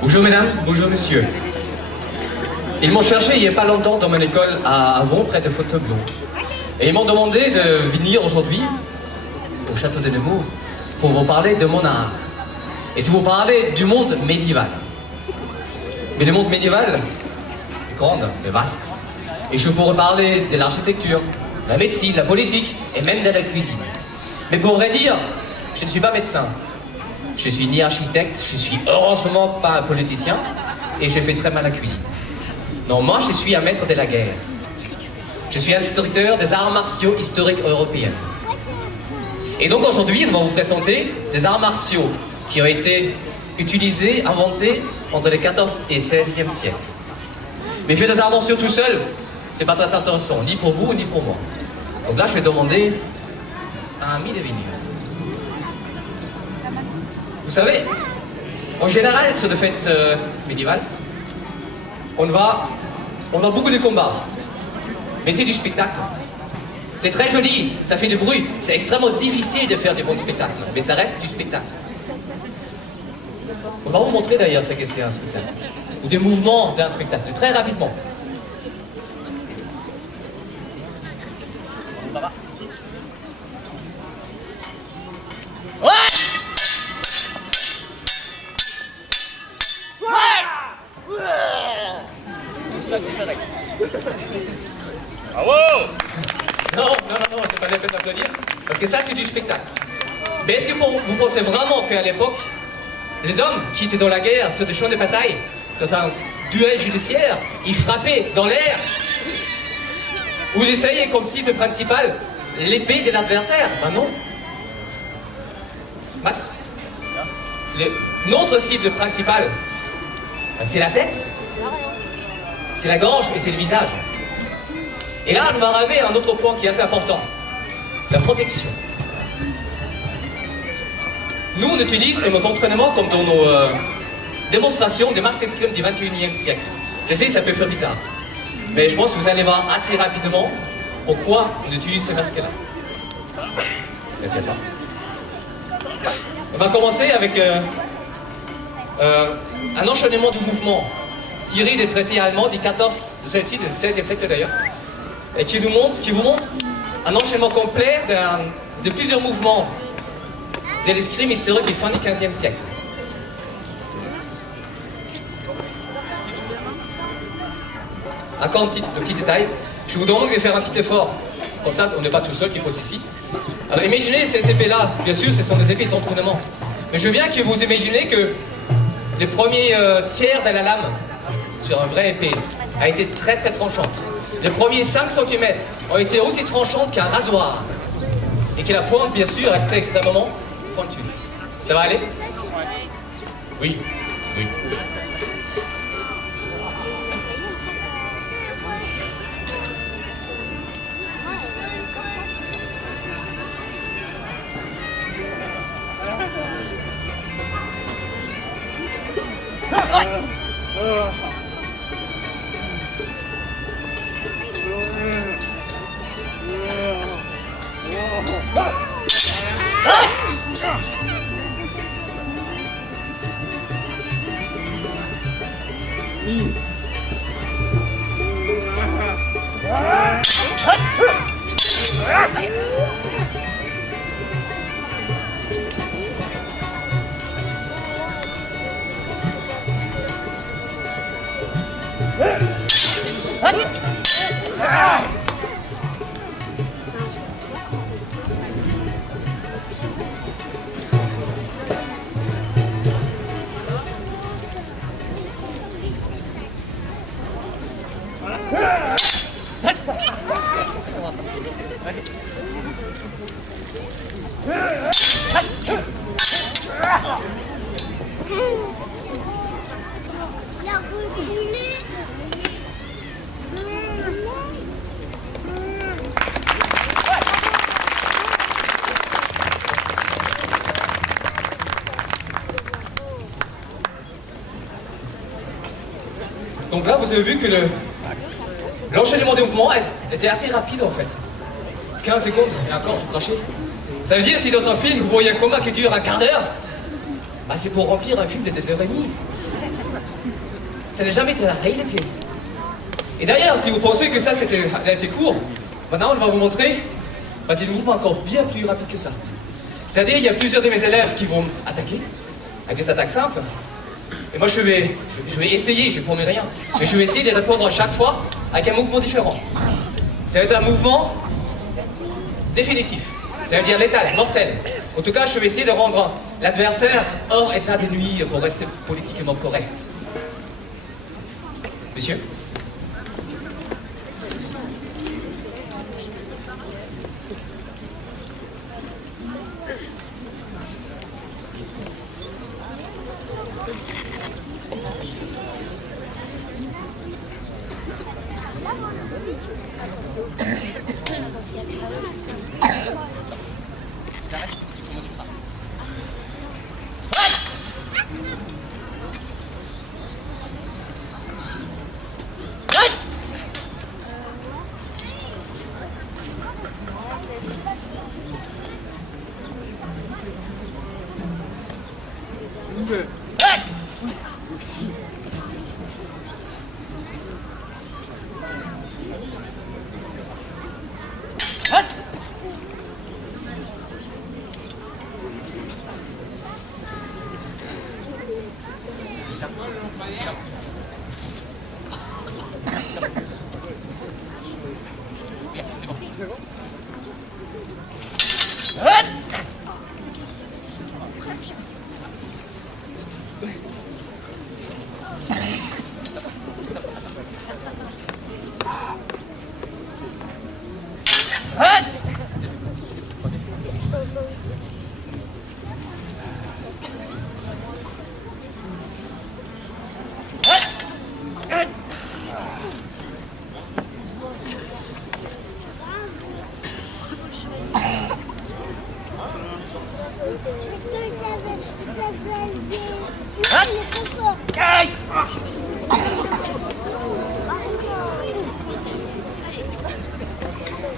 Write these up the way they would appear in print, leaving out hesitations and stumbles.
Bonjour mesdames, bonjour messieurs. Ils m'ont cherché il n'y a pas longtemps dans mon école à Avon, près de Fontainebleau. Et ils m'ont demandé de venir aujourd'hui au château de Nemours pour vous parler de mon art. Et de vous parler du monde médiéval. Mais le monde médiéval est grand, est vaste. Et je pourrais parler de l'architecture, de la médecine, de la politique et même de la cuisine. Mais pour vrai dire, je ne suis pas médecin. Je suis ni architecte, je suis heureusement pas un politicien et je fais très mal la cuisine. Non, moi je suis un maître de la guerre. Je suis instructeur des arts martiaux historiques européens. Et donc aujourd'hui, on va vous présenter des arts martiaux qui ont été utilisés, inventés entre les 14 et 16e siècles. Mais faire des arts martiaux tout seul, c'est pas très intéressant, ni pour vous, ni pour moi. Donc là, je vais demander à un ami de venir. Vous savez, en général, sur des fêtes médiévales, on a beaucoup de combats. Mais c'est du spectacle. C'est très joli, ça fait du bruit. C'est extrêmement difficile de faire du bon spectacle, mais ça reste du spectacle. On va vous montrer d'ailleurs ce que c'est un spectacle. Ou des mouvements d'un spectacle, très rapidement. Bravo! Non, c'est pas la peine d'applaudir, parce que ça c'est du spectacle. Mais est-ce que vous pensez vraiment qu'à l'époque, les hommes qui étaient dans la guerre, sur des champs de bataille, dans un duel judiciaire, ils frappaient dans l'air, ou ils essayaient comme cible principale l'épée de l'adversaire? Ben non. Max? Notre cible principale, ben c'est la tête, c'est la gorge et c'est le visage. Et là, on va arriver à un autre point qui est assez important. La protection. Nous, on utilise dans nos entraînements comme dans nos démonstrations des masques escrimes du 21e siècle. Je sais, ça peut faire bizarre. Mais je pense que vous allez voir assez rapidement pourquoi on utilise ces masques-là. Merci à toi. On va commencer avec un enchaînement de mouvements tiré des traités allemands du 16e siècle d'ailleurs. Et qui vous montre un enchaînement complet de plusieurs mouvements de l'escrime historique du fin du XVe siècle. Encore un petit détail, je vous demande de faire un petit effort, comme ça on n'est pas tout seul qui pose ici. Alors imaginez ces épées-là, bien sûr ce sont des épées d'entraînement, mais je veux bien que vous imaginez que les premiers tiers de la lame sur une vraie épée a été très très tranchante. Les premiers 5 cm ont été aussi tranchantes qu'un rasoir. Et que la pointe, bien sûr, est extrêmement pointue. Ça va aller? Oui. Oui. Donc là, vous avez vu que l'enchaînement des mouvements était assez rapide en fait. 15 secondes, et encore tout craché. Ça veut dire si dans un film, vous voyez un combat qui dure un quart d'heure, bah, c'est pour remplir un film de 2h30. Ça n'a jamais été la réalité. Et d'ailleurs, si vous pensez que ça a été court, maintenant on va vous montrer des mouvements encore bien plus rapides que ça. C'est-à-dire, il y a plusieurs de mes élèves qui vont attaquer, avec des attaques simples. Et moi, je vais essayer, je ne promets rien, mais je vais essayer de répondre à chaque fois avec un mouvement différent. Ça va être un mouvement définitif, ça veut dire létal, mortel. En tout cas, je vais essayer de rendre l'adversaire hors état de nuire pour rester politiquement correct. Monsieur ?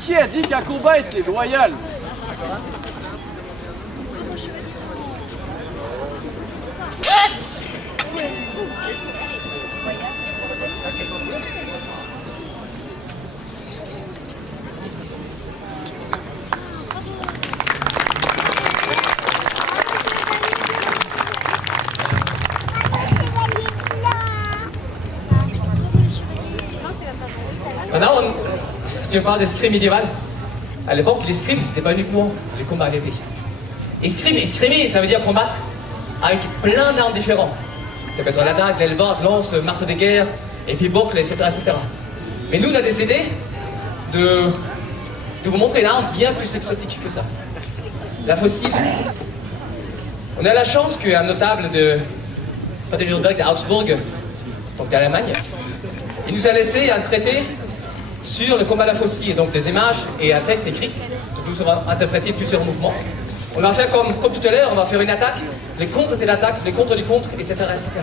Qui a dit qu'un combat était loyal? Maintenant, si on parle d'escrime médiévale, à l'époque, l'escrime, c'était pas uniquement le combat à l'épée. Escrimer, ça veut dire combattre avec plein d'armes différentes. Ça peut être la dague, l'hallebarde, lance, le marteau de guerre, et puis boucle, etc., etc. Mais nous, on a décidé de vous montrer une arme bien plus exotique que ça. La faucille. On a la chance qu'un notable de Nuremberg, d'Augsbourg, donc d'Allemagne, il nous a laissé un traité sur le combat à la faucille, et donc des images et un texte écrit. Donc nous allons interpréter plusieurs mouvements. On va faire comme tout à l'heure, on va faire une attaque, les contres de l'attaque, les contres du contre, etc., etc.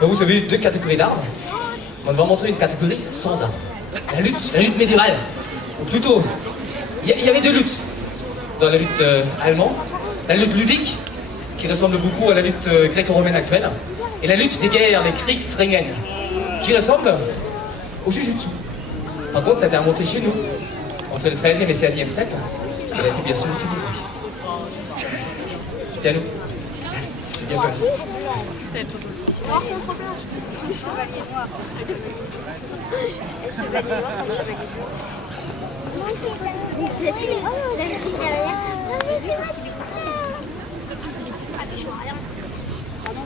Donc, vous avez deux catégories d'armes. On va montrer une catégorie sans armes. la lutte médiévale. Ou plutôt, il y avait deux luttes dans la lutte allemande. La lutte ludique, qui ressemble beaucoup à la lutte gréco-romaine actuelle, et la lutte des guerres, les Kriegsringen, qui ressemble au Jujutsu. Par contre, ça a été inventé chez nous, entre le 13e et 16e siècle, et elle a été bien sûr utilisée. C'est à nous. C'est bien joué. Noir contre blanc. Chevalier noir. Chevalier noir contre chevalier blanc. Oh, la fille derrière. Ah, mais je vois rien. Pardon.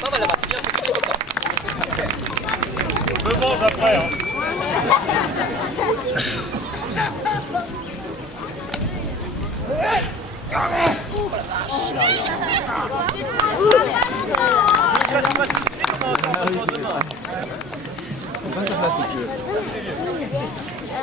Pas mal là-bas, c'est bien, c'est comme ça. Je me mange après, hein. Ça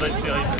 va être terrible.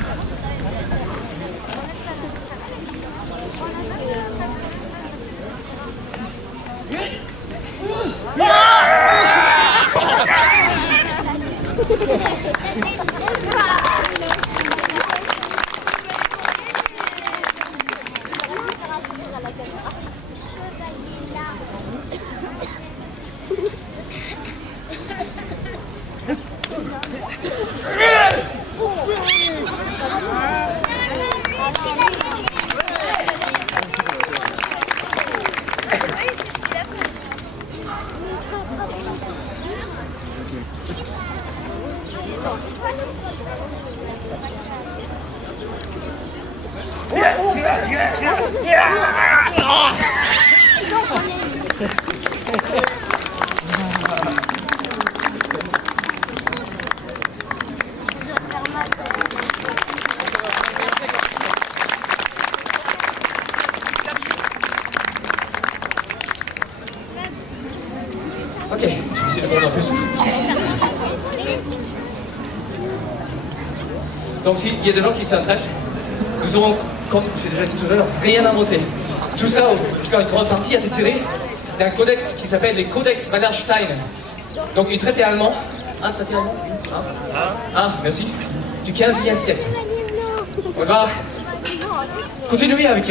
Ok, je vais essayer de prendre un peu souffle. Donc s'il y a des gens qui s'intéressent, nous aurons, comme j'ai déjà dit tout à l'heure, rien inventé. Tout ça, putain, une grande partie a été tirée d'un codex qui s'appelle les Codex Wallerstein. Donc un traité allemand, un traité allemand, merci, du 15e siècle. On va continuer avec...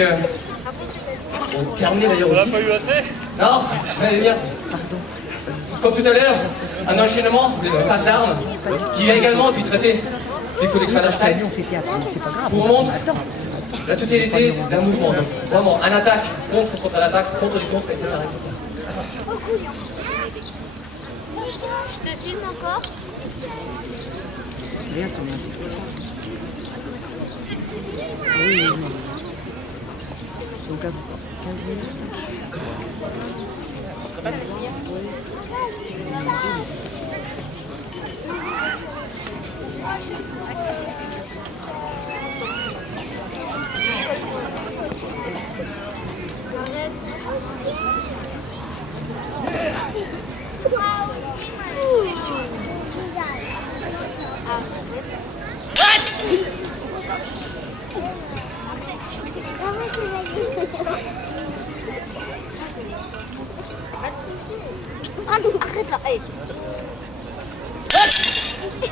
on va terminer d'ailleurs On aussi. n'a pas eu assez? Non, allez bien. Comme tout à l'heure, un enchaînement de passe d'armes qui vient également du traité du Codex Wallerstein pour montrer la totalité d'un mouvement. Donc vraiment, un attaque contre l'attaque, contre du contre, etc. etc. Je te filme encore. Arrête là, hey. Coupé.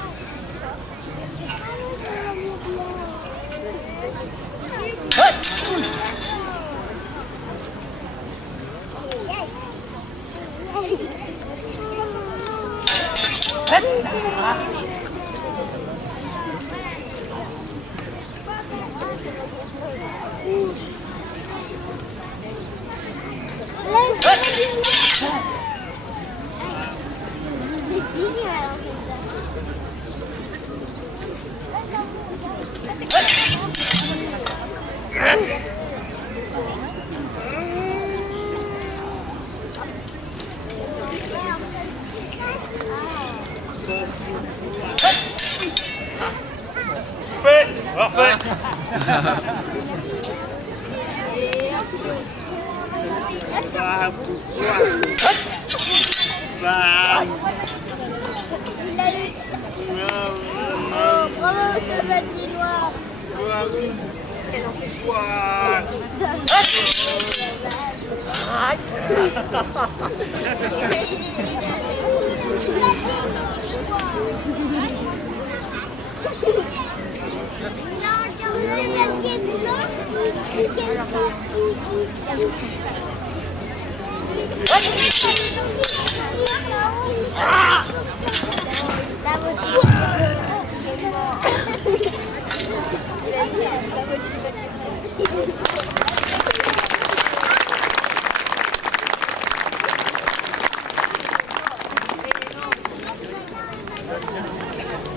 Parfait. Il a eu. Oh, bravo, ce petit noir.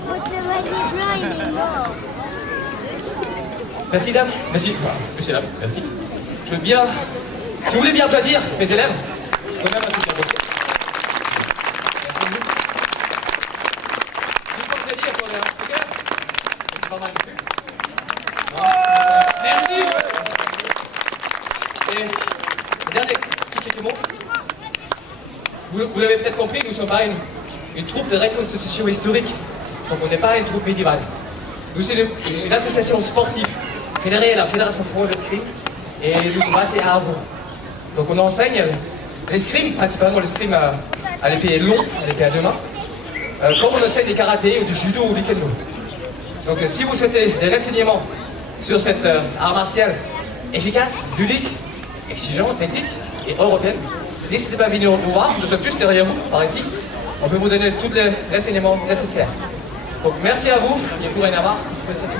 Votre chevalier blanc, il est mort. Merci dame, merci, monsieur dame, merci. Je voulais bien applaudir mes élèves. Quand même, assez bien. Merci. Une fois applaudir pour les instructeurs. C'est pas mal non plus. Merci. Et dernier petit quelques mots. Vous l'avez peut-être compris, nous ne sommes pas une troupe de reconstitution historique. Donc on n'est pas une troupe médiévale. Nous, c'est une association sportive fédérée à la Fédération française d'escrime et nous sommes basés à Avon. Donc on enseigne l'escrime, principalement l'escrime à l'épée long, à l'épée à deux mains, comme on enseigne des karatés ou du judo ou du kendo. Donc si vous souhaitez des renseignements sur cette art martial efficace, ludique, exigeant, technique et européenne, n'hésitez pas à venir nous voir, nous sommes juste derrière vous, par ici. On peut vous donner tous les renseignements nécessaires. Donc merci à vous, et pour rien avoir, je vous souhaite tout.